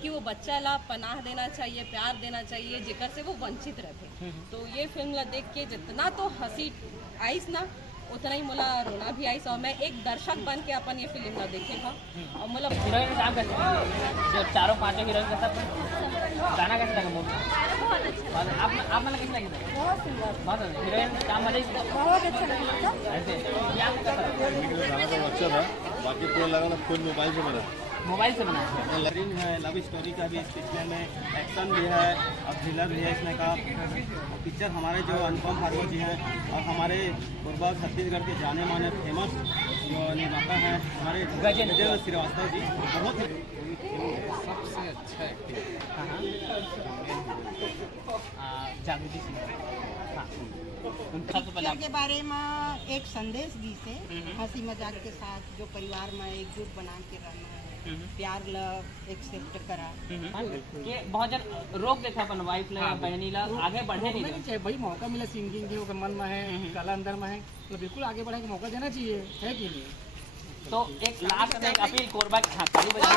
कि वो बच्चा ला पनाह देना चाहिए, प्यार देना चाहिए, जेकर से वो वंचित रहते। तो ये फिल्म ला देख के जितना तो हंसी आईस ना, उतना ही मोला रोना भी आईस। और मैं एक दर्शक बन के अपन ये फिल्म ला देखे था और मोला हीरोइन काम कैसे जो चारों पांचों हीरोइन का सब गाना कैसे लगा मूवी? बहुत अच्छा, आप मतलब कैसे लगे? बहुत सुंदर, बहुत हीरोइन काम मजा बहुत अच्छा लगा। ऐसे ये आपको कैसा लगा? गाना तो अच्छा था, बाकी पूरा लगा था खुद मोबाइल से बना। मोबाइल से बना है। लवरिंग है, लव स्टोरी का भी पिक्चर में एक्शन भी है और थ्रिलर भी है इसमें का। पिक्चर हमारे जो अनुपम भार्गव जी हैं और हमारे पूर्वा छत्तीसगढ़ के जाने माने फेमस जो निर्माता हैं हमारे गजेंद्र श्रीवास्तव जी, बहुत सबसे अच्छा एक्टिंग जागृति सिंह। हाँ सबसे पहले के बारे में एक संदेश दी से हंसी मजाक के साथ जो परिवार में एकजुट बना के रहना है, प्यार लव एक्सेप्ट करा। ये बहुत जन रोक देखा अपन वाइफ ला बहनी ला आगे बढ़े नहीं देना। चाहे भाई मौका मिला, सिंगिंग के मन में है, कला अंदर में है, तो बिल्कुल आगे बढ़ने का मौका देना चाहिए, है कि नहीं? तो एक लास्ट में एक अपील कोरबा की ताली बजाई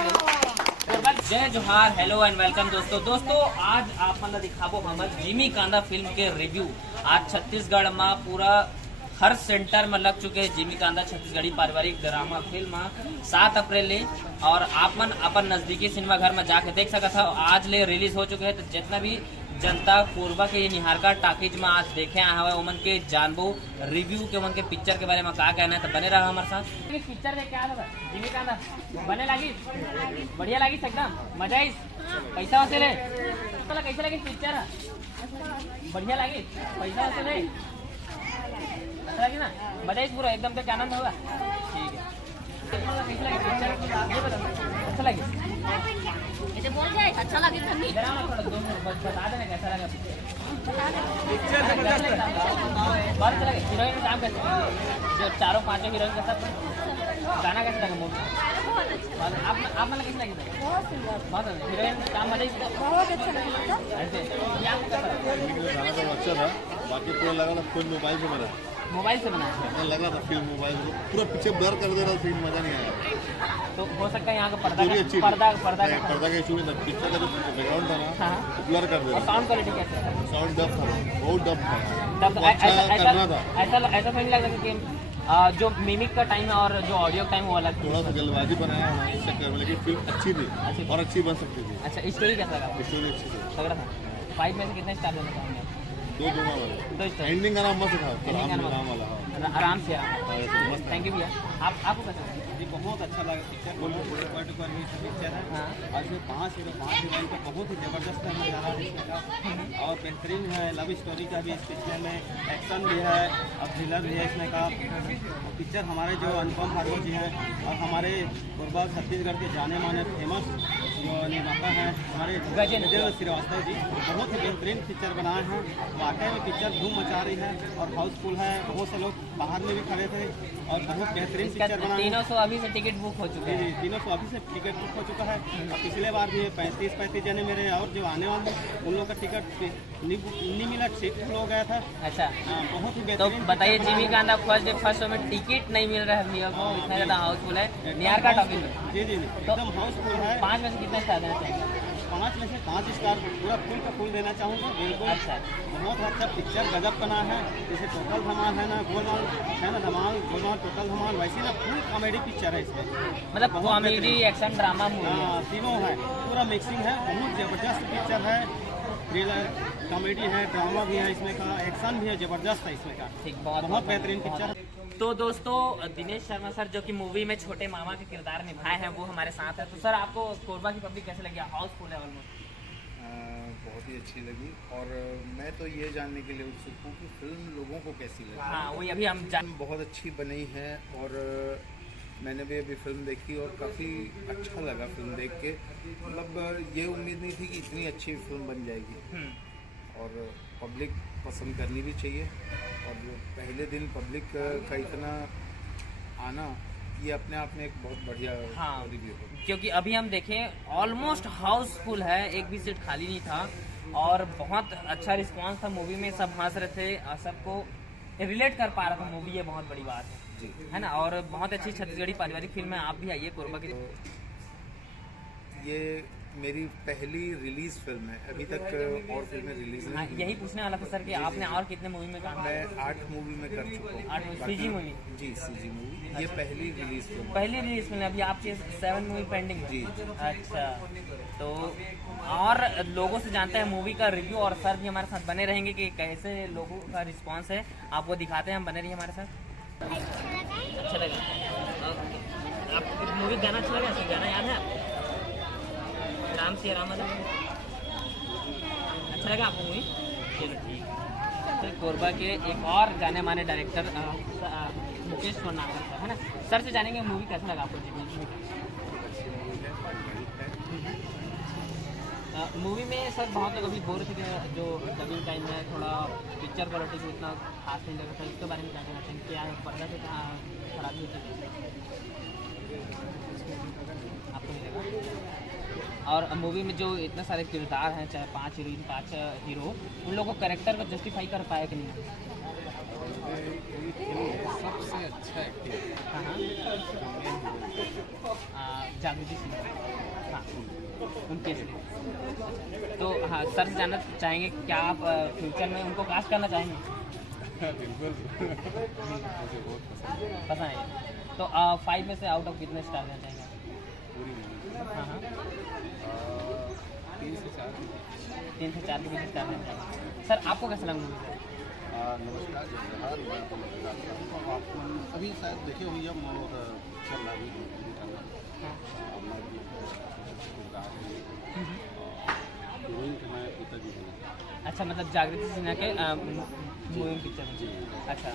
कोरबा। जय जोहार, हेलो एंड वेलकम दोस्तों आज आप मन दिखाबो हमर जिमी कांदा फिल्म के रिव्यू। आज छत्तीसगढ़ में पूरा हर सेंटर में लग चुके हैं जिमी कांदा छत्तीसगढ़ी पारिवारिक ड्रामा फिल्म 7 अप्रैल ले, और आप मन अपन नजदीकी सिनेमा घर में जाके देख सकत हो। आज ले रिलीज हो चुके हैं, तो जितना भी जनता कोरबा के निहारका टाकीज में आज देखे आए हुए उमन के जानबो रिव्यू के उमन के पिक्चर के बारे में का कहना है, तो बने रहा हमारे साथ। पिक्चर देख के आया था जिमी कांदा, बने लगी बढ़िया लगी एकदम मजा आई। पैसा वसूले कैसे लगी पिक्चर? बढ़िया लगी, पैसा वसूले अच्छा लगी ना, मजा पूरा एकदम तक आनंद होगा। ठीक है, कैसे लगी पिक्चर? अच्छा लगी, बोल जाए अच्छा लगे तो नहीं बता देना कैसा लगा बहुत अच्छा लगे। हीरोइन काम कैसे जो चारों पांचों हीरोइन का सब गाना कैसे लगा मूवी? आप मतलब कैसे लगे? बहुत सुंदर, बहुत हीरोइन काम मजा बहुत अच्छा लगा। ऐसे ये आपको कैसा लगा? गाना तो अच्छा था, बाकी पूरा लगा था खुद मोबाइल से बना। मोबाइल से बना है लग रहा था फिल्म मोबाइल से, पूरा पीछे ब्लर कर दे रहा था, सीन मजा नहीं आया। तो हो सकता है यहाँ का पूरी अच्छी थी। पर्दा पर्दा का इशू नहीं था, पिक्चर का जो बैकग्राउंड था ना हाँ। ब्लर कर दे और रहा साउंड क्वालिटी कैसे है? था। साउंड डब था, बहुत डब था, तब वो अच्छा करना था। ऐसा नहीं लग रहा कि जो मिमिक का टाइम है और जो ऑडियो टाइम वो अलग थोड़ा सा जल्दबाजी बनाया है इस चक्कर में, लेकिन फिल्म अच्छी थी और अच्छी बन सकती थी। अच्छा स्टोरी कैसा लगा? स्टोरी अच्छी थी, लग रहा था 5 में से कितने स्टार देना चाहोगे? 2 दूंगा वाला। 2 स्टार। एंडिंग का नाम मस्त था, Ending का नाम राम वाला। हाँ, आराम से मस्त था। थैंक यू भैया। आपको कैसा लगा? जी बहुत अच्छा लगा पिक्चर, पिक्चर है हाँ। और इसमें 5 हीरोइन का बहुत ही ज़बरदस्त नज़ारा है इसमें का, और बेहतरीन है। लव स्टोरी का भी इस पिक्चर में एक्शन भी है और थ्रिलर भी है इसमें का। पिक्चर हमारे जो अनुपम भार्गव जी हैं और हमारे पूर्वा छत्तीसगढ़ के जाने माने फेमस जो निर्माता हैं हमारे गजेंद्र श्रीवास्तव जी, बहुत ही बेहतरीन पिक्चर बनाए हैं। वाकई में पिक्चर धूम मचा रही है और हाउसफुल है, बहुत से लोग बाहर में भी खड़े थे और बहुत बेहतरीन पिक्चर बना है। 300 अभी से टिकट बुक हो चुके हैं। 300 अभी से टिकट बुक हो चुका है और पिछले बार भी 35 जने मेरे और जो आने वाले हैं उन लोग का टिकट नहीं मिला, सीट फुल हो गया था। अच्छा बहुत ही तो बेहतरीन। बताइए जिमी कांदा फर्स्ट शो में टिकट नहीं मिल रहा है भैया को, इतना ज़्यादा हाउसफुल है निहार का टॉपिक में। जी एकदम हाउसफुल है। 5 में से कितने स्टार देना चाहिए? 5 में से 5 स्टार पूरा फुल का फुल देना चाहूँगा बिल्कुल। अच्छा। बहुत अच्छा पिक्चर गजब बना है, जैसे टोटल धमाल है ना, गोलमाल है ना, धमाल गोलमाल टोटल धमाल, वैसे ना फुल कॉमेडी पिक्चर है इसमें। मतलब बहुत कॉमेडी बेहतरीन। एक्शन ड्रामा मूवी है। तीनों है, पूरा मिक्सिंग है, बहुत ज़बरदस्त पिक्चर है। थ्रिलर कॉमेडी है, ड्रामा भी है इसमें का, एक्शन भी है, ज़बरदस्त है इसमें का। ठीक, बहुत बेहतरीन पिक्चर। तो दोस्तों दिनेश शर्मा सर जो कि मूवी में छोटे मामा के किरदार निभाए हैं वो हमारे साथ है। तो सर आपको कोरबा की पब्लिक कैसे लगी? हाउसफुल है ऑलमोस्ट। बहुत ही अच्छी लगी और मैं तो ये जानने के लिए उत्सुक हूँ कि फिल्म लोगों को कैसी लगी। हाँ वही अभी हम फिल्म बहुत अच्छी बनी है और मैंने भी अभी फिल्म देखी और काफ़ी अच्छा लगा फिल्म देख के। मतलब ये उम्मीद नहीं थी कि इतनी अच्छी फिल्म बन जाएगी और पब्लिक पसंद करनी भी चाहिए। और पहले दिन पब्लिक का इतना आना ये अपने आप में एक बहुत बढ़िया रिव्यू है। क्योंकि अभी हम देखें ऑलमोस्ट हाउसफुल है, एक भी सीट खाली नहीं था और बहुत अच्छा रिस्पांस था मूवी में। सब हंस रहे थे और सबको रिलेट कर पा रहा था मूवी, ये बहुत बड़ी बात है ना। और बहुत अच्छी छत्तीसगढ़ी पारिवारिक फिल्म है, आप भी आइए कोरबा की। ये मेरी पहली रिलीज फिल्म है, अभी तक और फिल्में रिलीज हाँ, नहीं यही पूछने वाला था सर कि आपने और कितने मूवी में काम मैं 8 मूवी में कर चुका हूँ। 8 मूवी, CG मूवी? जी, CG मूवी। ये पहली रिलीज फिल्म है। पहली रिलीज में अभी आपकी 7 मूवी पेंडिंग है? जी। अच्छा, तो और लोगों से जानते हैं मूवी का रिव्यू, और सर भी हमारे साथ बने रहेंगे कि कैसे लोगों का रिस्पांस है, आपको दिखाते हैं, हम बने रहिए हमारे साथ। अच्छा लगा आपको मूवी? गाना अच्छा लगा? सर गाना याद है आपको? राम से राम अच्छा लगा आपको मूवी? चलो ठीक है। तो कोरबा के एक और जाने माने डायरेक्टर मुकेश नागर सर है ना, सर से जानेंगे मूवी कैसा लगा आपको? मूवी में सर बहुत लोग अभी बोल रहे थे कि जो डबिंग टाइम है थोड़ा पिक्चर क्वालिटी को इतना खास नहीं लगा था, इसके बारे में क्या कहना चाहिए? क्या पर्दा से खराबी होती है आपको नहीं लगा? और मूवी में जो इतने सारे किरदार हैं, चाहे 5 हीरोइन 5 हीरो, उन लोगों को कैरेक्टर को जस्टिफाई कर पाया कि नहीं? सबसे अच्छा एक्टिंग जागृति सिंह, हाँ उनके से। तो हाँ सर से जानना चाहेंगे क्या आप फ्यूचर में उनको कास्ट करना चाहेंगे? बिल्कुल पसंद है। तो 5 में से आउट ऑफ कितने स्टार देना चाहेंगे? हाँ हाँ 3 से 4। 3 से 4 के बीच स्टार देना चाहेंगे। सर आपको कैसा लगा मूवी? नमस्कार जयजोहार, मैं आपको अभी शायद देखे होंगे अब चल रहा हीरोइन के मैं पिताजी बना। अच्छा, मतलब जागृति सिन्हा के मूवी पिक्चर में? अच्छा,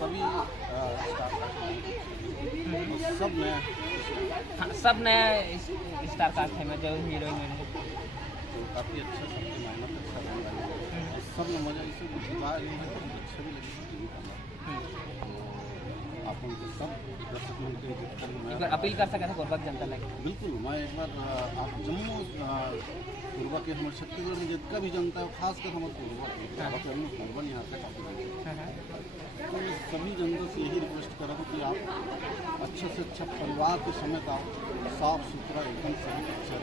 सभी सब नया, हाँ सब नया स्टार कास्ट है, मैं जो हीरोइन है तो काफ़ी अच्छा, सबकी मेहनत अच्छा बन रहा है और सब ने मजा इसे बुझा नहीं है, तो अच्छा भी लगेगा। तो आप उनको सब दर्शकों के एक बार अपील कर सके थे कोरबा की जनता लगे? बिल्कुल, मैं एक बार आप जम्मू कोरबा के हमारे छत्तीसगढ़ में जितना भी जनता है, खासकर हमारे कोरबा यहाँ से काफ़ी, तो मैं सभी जनता से यही रिक्वेस्ट कर रहा हूँ कि आप अच्छे से अच्छा परिवार के समेत आओ, साफ सुथरा एकदम सही पिक्चर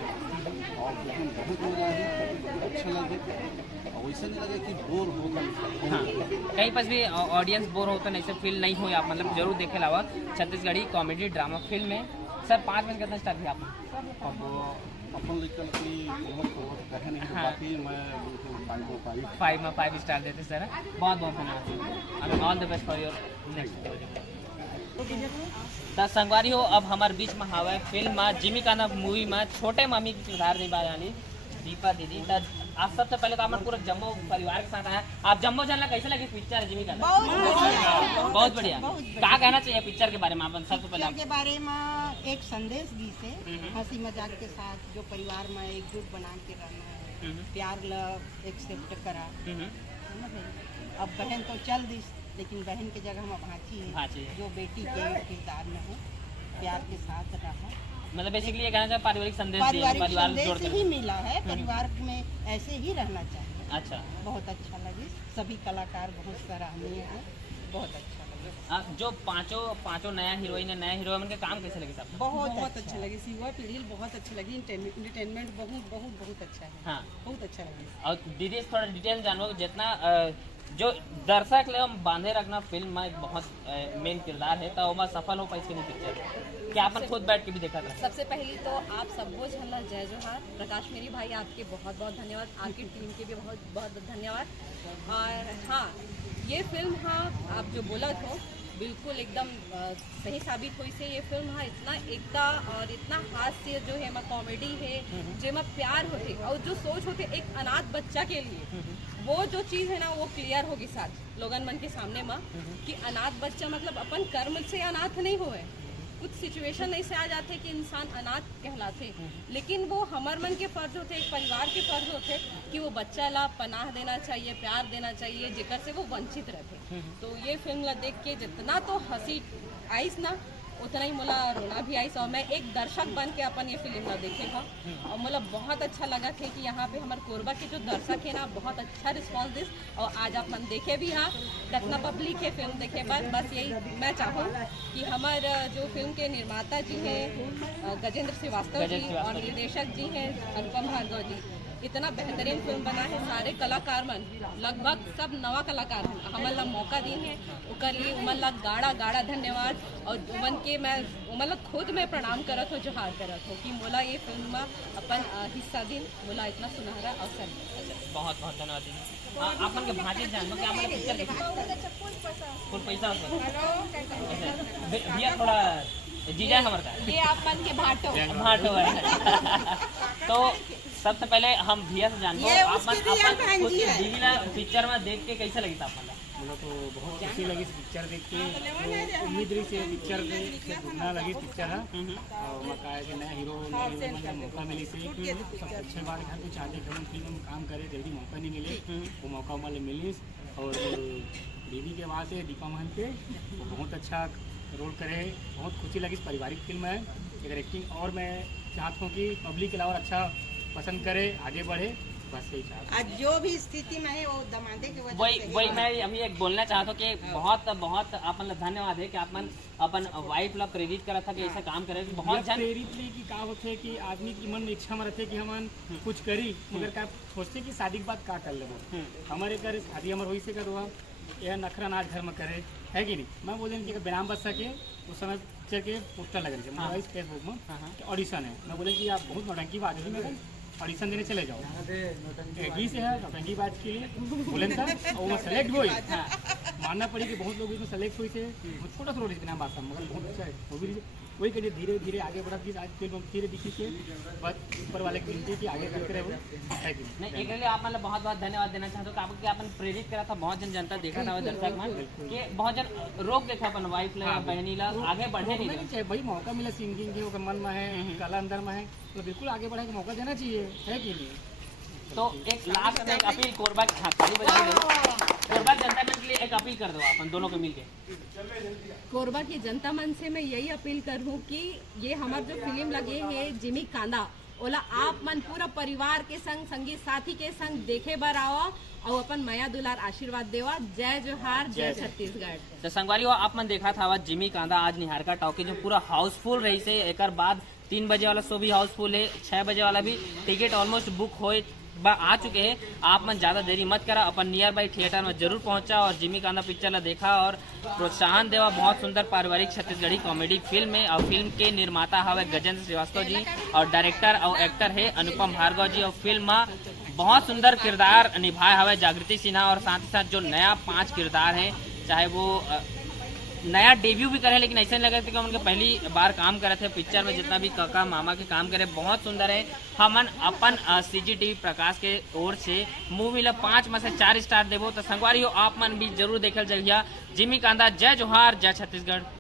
और देखने में बहुत मजा आए, अच्छा लगे और वैसे नहीं लगे कि बोर होगा। हाँ, कहीं पर भी ऑडियंस बोर होता नहीं, ऐसे फील नहीं हो आप, मतलब जरूर देखे अलावा छत्तीसगढ़ी कॉमेडी ड्रामा फिल्म में। सर 5 में कितना स्टार दिया आपने? अब अपन लिखकर अपनी बहुत कहे नहीं, हाँ। बाकी मैं 5 में 5 स्टार देते सर। बहुत बहुत धन्यवाद, all the best for your next. तो संगवारी हो, अब हमारे बीच में हवा फिल्म जिमी कांदा मूवी में छोटे मामी की किरदार निभा यानी दीपा दीदी। तो आप सबसे पहले तो हमारे पूरा जम्मू परिवार के साथ आया, आप जम्मू जानना कैसे लगी पिक्चर जिमी कांदा? बहुत बढ़िया। क्या कहना चाहिए पिक्चर के बारे में? आप सबसे पहले पिक्चर के बारे में एक संदेश दी से हंसी मजाक के साथ जो परिवार में एकजुट बना के रहना है, प्यार लव एक्सेप्ट करा है ना भाई। अब बहन तो चल दी, लेकिन बहन की जगह हम भांची है, जो बेटी के किरदार में हो, प्यार के साथ रहा। मतलब बेसिकली ये कहना चाहिए पारिवारिक संदेश संदेश ही मिला है, परिवार में ऐसे ही रहना चाहिए। अच्छा, बहुत अच्छा लगे, सभी कलाकार बहुत सराहनीय है, बहुत अच्छा लगे। जो पांचों नया हीरोइन है, नया हीरो है, उनके काम कैसे लगे साहब? बहुत अच्छा लगे, युवा पीढ़ी बहुत अच्छी लगी, इंटरटेनमेंट बहुत अच्छा है। हाँ, बहुत अच्छा लगे। और दीदी थोड़ा डिटेल जानो, जितना जो दर्शक ले हम बांधे रखना फिल्म में एक बहुत मेन किरदार है, तो वहाँ सफल हो पाई इसकी पिक्चर क्या अपन खुद बैठ के भी देखा था? सबसे पहले तो आप सबको झल्ला जय जोहार। प्रकाश मेरी भाई आपके बहुत बहुत धन्यवाद, आपकी टीम के भी बहुत बहुत धन्यवाद। और हाँ, ये फिल्म हाँ आप जो बोला था बिल्कुल एकदम सही साबित हुई से ये फिल्म हाँ इतना एकता और इतना हास्य जो है कॉमेडी है, जेमा प्यार होते और जो सोच होते एक अनाथ बच्चा के लिए, वो जो चीज़ है ना वो क्लियर होगी साथ लोगन मन के सामने में कि अनाथ बच्चा मतलब अपन कर्म से अनाथ नहीं हुए, कुछ सिचुएशन ऐसे आ जाते कि इंसान अनाथ कहलाते, लेकिन वो हमार मन के फर्ज होते, एक परिवार के फर्ज होते कि वो बच्चा ला पनाह देना चाहिए, प्यार देना चाहिए, जेकर से वो वंचित रहते। तो ये फिल्म ला देख के जितना तो हंसी आईस ना, उतना ही मोला रोना भी आई। और मैं एक दर्शक बन के अपन ये फिल्म ला देखे था और मोला बहुत अच्छा लगा थे कि यहाँ पे हमारे कोरबा के जो दर्शक है ना बहुत अच्छा रिस्पांस दिस। और आज अपन देखे भी हाँ कितना पब्लिक है फिल्म देखे बाद। बस यही मैं चाहूँ कि हमारे जो फिल्म के निर्माता जी हैं गजेंद्र श्रीवास्तव जी और निर्देशक जी हैं अनुपम भार्गव जी, इतना बेहतरीन फिल्म बना है। सारे कलाकार मन लगभग सब नवा कलाकार हैं हमन ला मौका दी है ओकर लिए उमन ला गाड़ा गाड़ा धन्यवाद। और उमन के मैं उमन ला खुद मैं प्रणाम करत हो जोहार करत हो कि मोला ये फिल्म में अपन हिस्सा दिन मोला इतना सुनहरा अवसर। बहुत बहुत धन्यवाद दीदी। आपन के भांजे जान कि हमारे पिक्चर देखी कुल पैसा भैया थोड़ा जीजा हमारे का ये अपन के भाटो है। तो सबसे पहले हम भैया से जानते हैं अपन दीदी ना पिक्चर में देख के कैसे लगी था आपको? मुझे तो बहुत खुशी लगी इस पिक्चर देख के। तो उम्मीद रही से पिक्चर से घूमना लगी पिक्चर है और मैं कहा कि नया हीरो मुझे मौका मिली से सब अच्छे बात है कुछ आगे फिल्म फिल्म में काम करे जल्दी मौका नहीं मिले वो मौका वाले मिली। और दीदी के बाद से दीपा महन पे बहुत अच्छा रोल करे, बहुत खुशी लगी। इस पारिवारिक फिल्म है अगर एक्टिंग और मैं चाहता हूँ कि पब्लिक के अलावा अच्छा पसंद करे आगे बढ़े, बस यही चाहता हूँ। आज जो भी स्थिति में है वो दमादे की वजह वही से ही वही है। मैं अभी एक बोलना चाहता हूँ कि बहुत बहुत अपन ला धन्यवाद है कि अपन वाइफ ला प्रेरित करा था कि ऐसा काम करे। बहुत यह जन प्रेरित ले की का होते कि आदमी की मन में इच्छा में रहते कि हम कुछ करी मगर का सोचते कि शादी के बाद का कर लेबो। हमारे घर शादी हमारे वही से कर हुआ यह नखरा नाच घर में करे है कि नहीं। मैं बोले कि अगर बिना बच सके उस समय पिक्चर के पोस्टर लगे थे मोबाइल फेसबुक में ऑडिशन है। मैं बोले कि आप बहुत नौटंकी बात है मैं ऑडिशन देने चले जाओ ही से है नौटंकी बात के लिए बोले था और वो सेलेक्ट हुई। मानना पड़ी कि बहुत लोग इसमें सेलेक्ट हुई थे छोटा सा रोल बिना बात मगर बहुत अच्छा है वो भी वही करिए धीरे धीरे आगे बढ़ा कि आज फिल्म धीरे दिखी के बस ऊपर वाले की विनती कि आगे करते रहे वो है कि नहीं एक लिए आप मतलब बहुत बहुत धन्यवाद देना चाहते हो कि आपको अपन प्रेरित करा था। बहुत जन जनता देखा था दर्शक मन कि बहुत जन रोक देखा अपन वाइफ ला बहनी ला आगे बढ़े नहीं चाहिए भाई मौका मिला सिंगिंग की वो मन में है कला अंदर में है तो बिल्कुल आगे बढ़े मौका देना चाहिए है कि नहीं। तो एक लास्ट में एक अपील कोरबा ताली बजा गई कोरबा जनता के लिए एक अपील कर दो अपन दोनों को मिलके। कोरबा की जनता मन से मैं यही अपील करूँ कि ये हमार जो फिल्म लगे है जिमी कांदा ओला आप मन पूरा परिवार के संग संगी साथी के संग देखे बर आवा और अपन माया दुलार आशीर्वाद देवा। जय जोहार जय छत्तीसगढ़। तो संगवारी हो आप मन देखा था जिमी कांदा आज निहारका टॉकी जो पूरा हाउसफुल रही से एक बाद 3 बजे वाला शो भी हाउसफुल है 6 बजे वाला भी टिकट ऑलमोस्ट बुक हो आ चुके हैं। आप मन ज्यादा देरी मत करा अपन नियर बाई थिएटर में जरूर पहुंचा और जिमी कांदा पिक्चर ला देखा और प्रोत्साहन देवा। बहुत सुंदर पारिवारिक छत्तीसगढ़ी कॉमेडी फिल्म है और फिल्म के निर्माता हवे गजेंद्र श्रीवास्तव जी और डायरेक्टर और एक्टर है अनुपम भार्गव जी। और फिल्म में बहुत सुंदर किरदार निभाए हवे जागृति सिन्हा और साथ ही साथ जो नया 5 किरदार हैं चाहे वो नया डेब्यू भी करे लेकिन ऐसा नहीं लगा कि उनके पहली बार काम करे थे पिक्चर में जितना भी काका मामा के काम करे बहुत सुंदर है। हमन अपन CGTV प्रकाश के ओर से मूवी ला 5 में से 4 स्टार देवो। तो संगवारी हो आप मन भी जरूर देखल जाइए जिमी कांदा। जय जोहार जय छत्तीसगढ़।